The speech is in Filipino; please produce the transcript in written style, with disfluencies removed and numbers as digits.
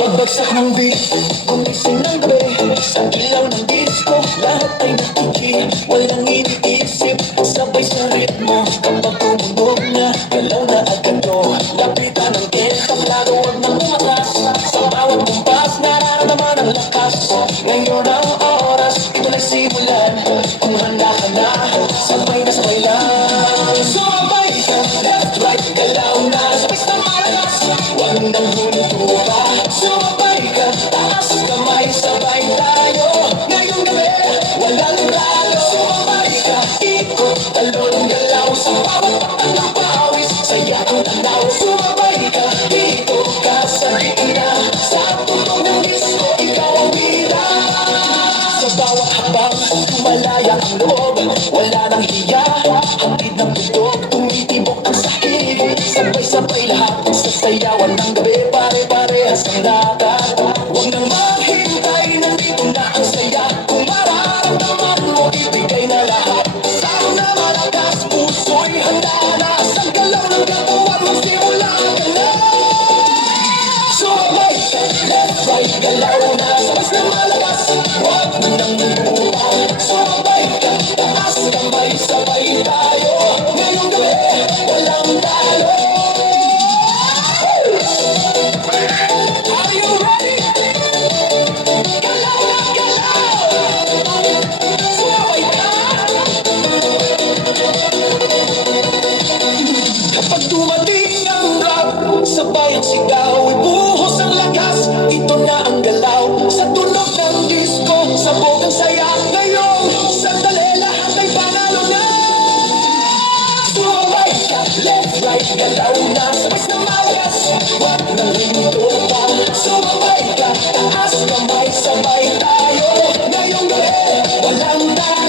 Pagbagsak ng beat, gumising ng gabi. Sa ilaw ng disco, lahat ay nakikinig. Walang iniisip, sabay sa ritmo. Kapag tumunog na, galaw na agad to. Lapitan ng kentang laro, huwag nang umakas. Sa bawat kumpas, nararamdaman ang lakas. Ngayon ang oras, ito na simulan. Kung handa ka na, sabay na sabay lang. Sumabay ka, left, right, galaw na. Sabay sa malakas, huwag nang huminto pa. Sumabay ka, taas kamay, sabay tayo. Ngayong gabi, walang talo. Sumabay ka, ikot, talon, galaw. Sa bawat patang ng pawis, saya ang tanaw. Sumabay ka, dito ka sa gitna. Sa tunog ng disco, ikaw ang bida. Sa bawat habang, tumalaya ang loob. Wala nang hiya, hatid ng tugtog. Tumitibok ang sahig, sabay-sabay lahat. Sasayawan ng gabi, pare-parehas ang dagat. Huwag nang maghintay, nandito na ang saya. Kung mararamdaman mo, ibigay na lahat. Sa'yo na malakas, puso'y handa na. Sa galaw ng katawan, magsimula ka na. Sumabay ka, left, right, galaw na. Sabay na malakas, huwag mo nang lupa. Sumabay ka, taas kamay, sabay tayo. Ngayong gabi, walang talo. Are you ready? Galaw na galaw! Sumabay ka! Kapag dumating ang rap, sabay ang sigaw, ibuhos ang lakas. Ito na ang galaw, sa tunog ng disco, sabog ang saya. Ngayon, sandali, lahat ay panalo na. Sumabay ka, left, right, galaw na. Sabay na malakas, huwag nang hinto pa. Sumabay ka, taas kamay, sabay tayo. Ngayong gabi, walang tayo.